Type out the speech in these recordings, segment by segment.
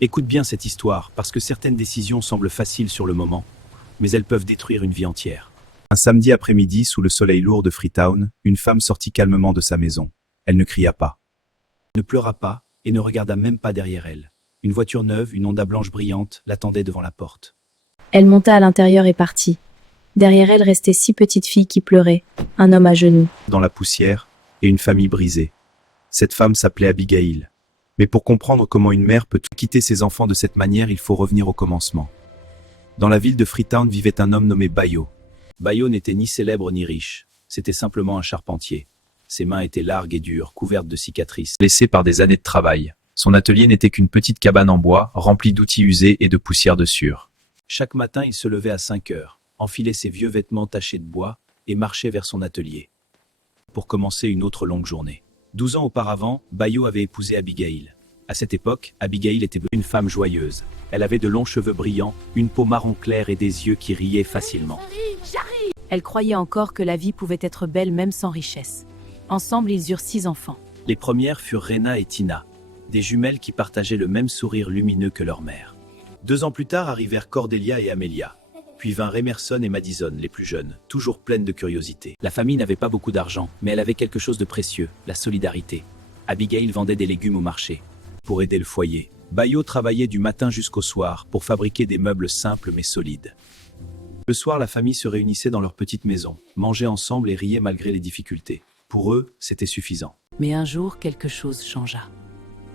Écoute bien cette histoire, parce que certaines décisions semblent faciles sur le moment, mais elles peuvent détruire une vie entière. Un samedi après-midi, sous le soleil lourd de Freetown, une femme sortit calmement de sa maison. Elle ne cria pas, ne pleura pas, et ne regarda même pas derrière elle. Une voiture neuve, une Honda blanche brillante, l'attendait devant la porte. Elle monta à l'intérieur et partit. Derrière elle restaient 6 petites filles qui pleuraient, un homme à genoux. Dans la poussière, et une famille brisée. Cette femme s'appelait Abigail. Mais pour comprendre comment une mère peut quitter ses enfants de cette manière, il faut revenir au commencement. Dans la ville de Freetown vivait un homme nommé Bayo. Bayo n'était ni célèbre ni riche, c'était simplement un charpentier. Ses mains étaient larges et dures, couvertes de cicatrices, laissées par des années de travail. Son atelier n'était qu'une petite cabane en bois, remplie d'outils usés et de poussière de sueur. Chaque matin, il se levait à 5 heures, enfilait ses vieux vêtements tachés de bois et marchait vers son atelier. Pour commencer une autre longue journée. 12 ans auparavant, Bayo avait épousé Abigail. À cette époque, Abigail était une femme joyeuse. Elle avait de longs cheveux brillants, une peau marron clair et des yeux qui riaient facilement. Elle croyait encore que la vie pouvait être belle même sans richesse. Ensemble, ils eurent 6 enfants. Les premières furent Rena et Tina, des jumelles qui partageaient le même sourire lumineux que leur mère. 2 ans plus tard arrivèrent Cordelia et Amelia. Puis vinrent Emerson et Madison, les plus jeunes, toujours pleines de curiosité. La famille n'avait pas beaucoup d'argent, mais elle avait quelque chose de précieux, la solidarité. Abigail vendait des légumes au marché. Pour aider le foyer, Bayo travaillait du matin jusqu'au soir pour fabriquer des meubles simples mais solides. Le soir, la famille se réunissait dans leur petite maison, mangeait ensemble et riait malgré les difficultés. Pour eux, c'était suffisant. Mais un jour, quelque chose changea.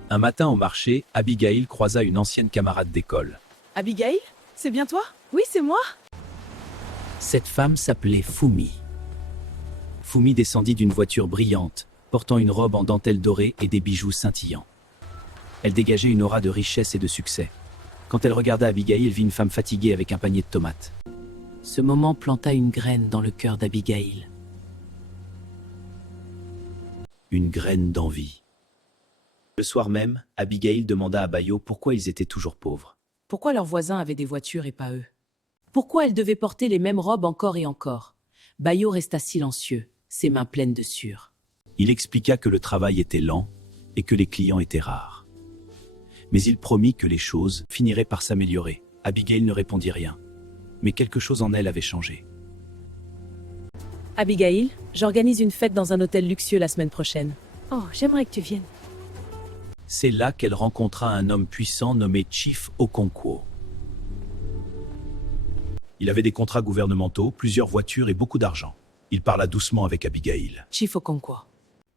Un matin au marché, Abigail croisa une ancienne camarade d'école. Abigail, c'est bien toi? Oui, c'est moi. Cette femme s'appelait Fumi. Fumi descendit d'une voiture brillante, portant une robe en dentelle dorée et des bijoux scintillants. Elle dégageait une aura de richesse et de succès. Quand elle regarda Abigail, elle vit une femme fatiguée avec un panier de tomates. Ce moment planta une graine dans le cœur d'Abigail. Une graine d'envie. Le soir même, Abigail demanda à Bayo pourquoi ils étaient toujours pauvres. Pourquoi leurs voisins avaient des voitures et pas eux? Pourquoi elles devaient porter les mêmes robes encore et encore? Bayo resta silencieux, ses mains pleines de sueur. Il expliqua que le travail était lent et que les clients étaient rares. Mais il promit que les choses finiraient par s'améliorer. Abigail ne répondit rien. Mais quelque chose en elle avait changé. Abigail, j'organise une fête dans un hôtel luxueux la semaine prochaine. Oh, j'aimerais que tu viennes. C'est là qu'elle rencontra un homme puissant nommé Chief Okonkwo. Il avait des contrats gouvernementaux, plusieurs voitures et beaucoup d'argent. Il parla doucement avec Abigail. Chief Okonkwo.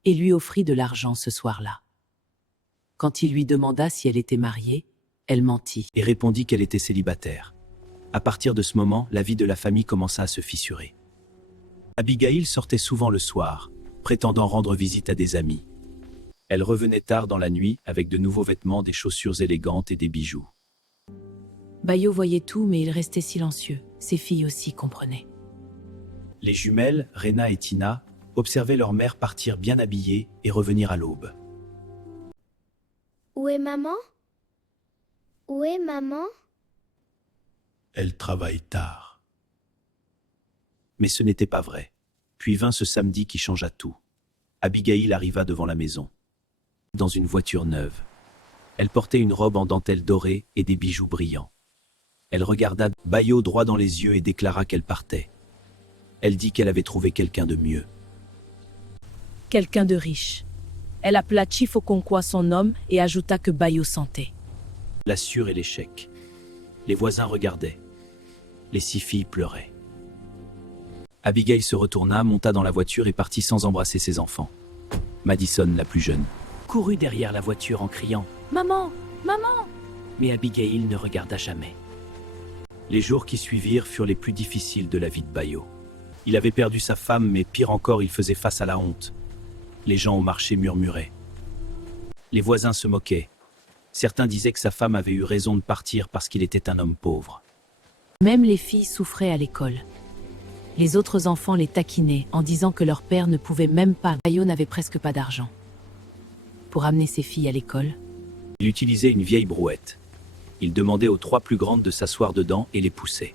Et lui offrit de l'argent ce soir-là. Quand il lui demanda si elle était mariée, elle mentit. Et répondit qu'elle était célibataire. À partir de ce moment, la vie de la famille commença à se fissurer. Abigail sortait souvent le soir, prétendant rendre visite à des amis. Elle revenait tard dans la nuit avec de nouveaux vêtements, des chaussures élégantes et des bijoux. Bayo voyait tout, mais il restait silencieux. Ses filles aussi comprenaient. Les jumelles, Rena et Tina, observaient leur mère partir bien habillée et revenir à l'aube. Où est maman? Où est maman? Elle travaille tard. Mais ce n'était pas vrai. Puis vint ce samedi qui changea tout. Abigail arriva devant la maison, dans une voiture neuve. Elle portait une robe en dentelle dorée et des bijoux brillants. Elle regarda Bayo droit dans les yeux et déclara qu'elle partait. Elle dit qu'elle avait trouvé quelqu'un de mieux. Quelqu'un de riche. Elle appela Chief Okonkwo son homme et ajouta que Bayo sentait. La sueur et l'échec. Les voisins regardaient. Les 6 filles pleuraient. Abigail se retourna, monta dans la voiture et partit sans embrasser ses enfants. Madison, la plus jeune, courut derrière la voiture en criant « Maman! Maman !» Mais Abigail ne regarda jamais. Les jours qui suivirent furent les plus difficiles de la vie de Bayo. Il avait perdu sa femme, mais pire encore, il faisait face à la honte. Les gens au marché murmuraient. Les voisins se moquaient. Certains disaient que sa femme avait eu raison de partir parce qu'il était un homme pauvre. Même les filles souffraient à l'école. Les autres enfants les taquinaient en disant que leur père ne pouvait même pas. Bayo n'avait presque pas d'argent. Pour amener ses filles à l'école, Il utilisait une vieille brouette. Il demandait aux 3 plus grandes de s'asseoir dedans et les poussait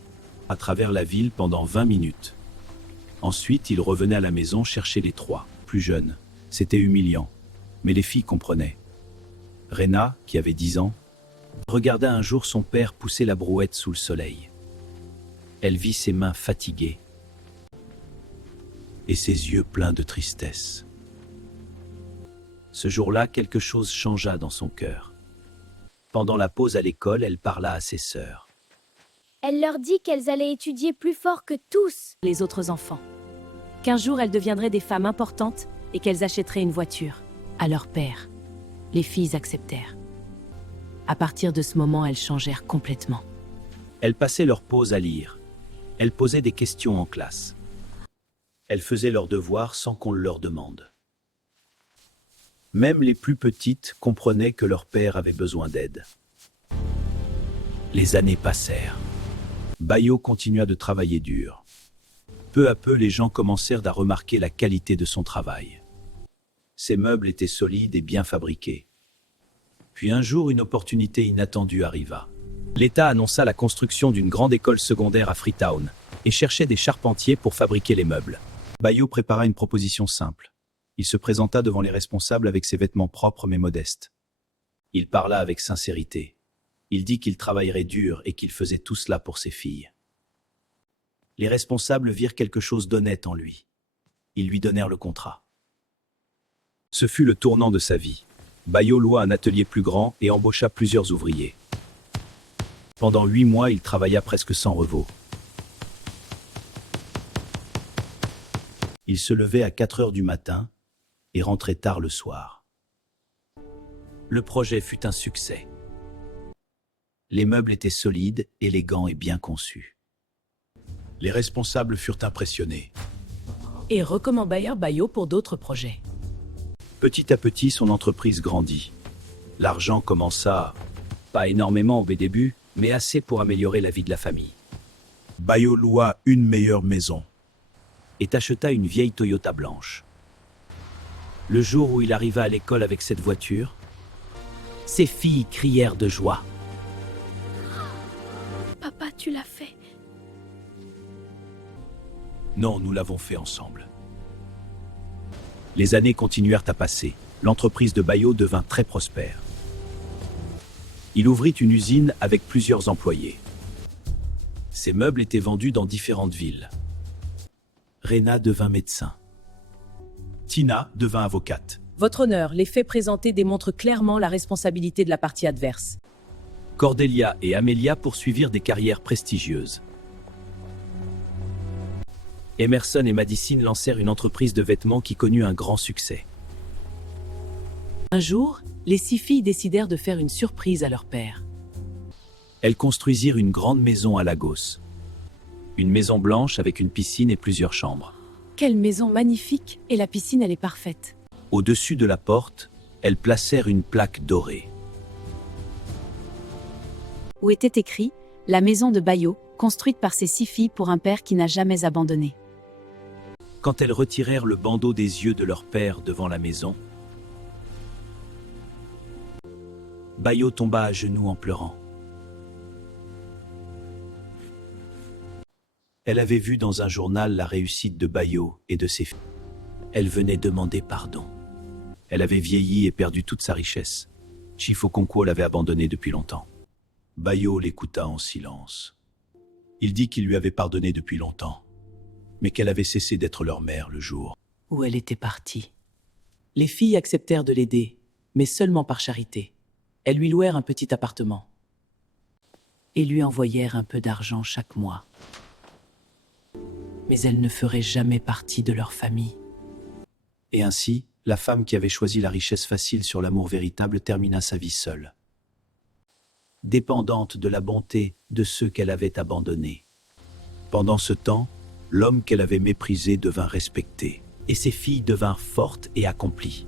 à travers la ville pendant 20 minutes. Ensuite, il revenait à la maison chercher les 3 plus jeunes. C'était humiliant, mais les filles comprenaient. Rena, qui avait 10 ans, Regarda un jour son père pousser la brouette sous le soleil. Elle vit ses mains fatiguées et ses yeux pleins de tristesse. Ce jour-là, quelque chose changea dans son cœur. Pendant la pause à l'école, elle parla à ses sœurs. Elle leur dit qu'elles allaient étudier plus fort que tous. Les autres enfants. Qu'un jour elles deviendraient des femmes importantes et qu'elles achèteraient une voiture. À leur père. Les filles acceptèrent. À partir de ce moment, elles changèrent complètement. Elles passaient leur pause à lire. Elles posaient des questions en classe. Elles faisaient leurs devoirs sans qu'on le leur demande. Même les plus petites comprenaient que leur père avait besoin d'aide. Les années passèrent. Bayo continua de travailler dur. Peu à peu, les gens commencèrent à remarquer la qualité de son travail. Ses meubles étaient solides et bien fabriqués. Puis un jour, une opportunité inattendue arriva. L'État annonça la construction d'une grande école secondaire à Freetown et cherchait des charpentiers pour fabriquer les meubles. Bayo prépara une proposition simple. Il se présenta devant les responsables avec ses vêtements propres mais modestes. Il parla avec sincérité. Il dit qu'il travaillerait dur et qu'il faisait tout cela pour ses filles. Les responsables virent quelque chose d'honnête en lui. Ils lui donnèrent le contrat. Ce fut le tournant de sa vie. Bayo loua un atelier plus grand et embaucha plusieurs ouvriers. Pendant 8 mois, il travailla presque sans repos. Il se levait à 4 heures du matin et rentrait tard le soir. Le projet fut un succès. Les meubles étaient solides, élégants et bien conçus. Les responsables furent impressionnés. Et recommandèrent Bayo pour d'autres projets. Petit à petit, son entreprise grandit. L'argent commença, pas énormément au début, mais assez pour améliorer la vie de la famille. Bayo loua une meilleure maison. Et acheta une vieille Toyota blanche. Le jour où il arriva à l'école avec cette voiture, ses filles crièrent de joie. Papa, tu l'as fait. Non, nous l'avons fait ensemble. Les années continuèrent à passer. L'entreprise de Bayo devint très prospère. Il ouvrit une usine avec plusieurs employés. Ses meubles étaient vendus dans différentes villes. Rena devint médecin. Tina devint avocate. Votre honneur, les faits présentés démontrent clairement la responsabilité de la partie adverse. Cordelia et Amelia poursuivirent des carrières prestigieuses. Emerson et Madison lancèrent une entreprise de vêtements qui connut un grand succès. Un jour, les 6 filles décidèrent de faire une surprise à leur père. Elles construisirent une grande maison à Lagos. Une maison blanche avec une piscine et plusieurs chambres. Quelle maison magnifique! Et la piscine, elle est parfaite. Au-dessus de la porte, elles placèrent une plaque dorée. Où était écrit « La maison de Bayo, construite par ses 6 filles pour un père qui n'a jamais abandonné ». Quand elles retirèrent le bandeau des yeux de leur père devant la maison, Bayo tomba à genoux en pleurant. Elle avait vu dans un journal la réussite de Bayo et de ses filles. Elle venait demander pardon. Elle avait vieilli et perdu toute sa richesse. Chief Okonkwo l'avait abandonnée depuis longtemps. Bayo l'écouta en silence. Il dit qu'il lui avait pardonné depuis longtemps, mais qu'elle avait cessé d'être leur mère le jour Où elle était partie. Les filles acceptèrent de l'aider, mais seulement par charité. Elles lui louèrent un petit appartement et lui envoyèrent un peu d'argent chaque mois. Mais elle ne ferait jamais partie de leur famille. Et ainsi, la femme qui avait choisi la richesse facile sur l'amour véritable termina sa vie seule, dépendante de la bonté de ceux qu'elle avait abandonnés. Pendant ce temps, l'homme qu'elle avait méprisé devint respecté, et ses filles devinrent fortes et accomplies.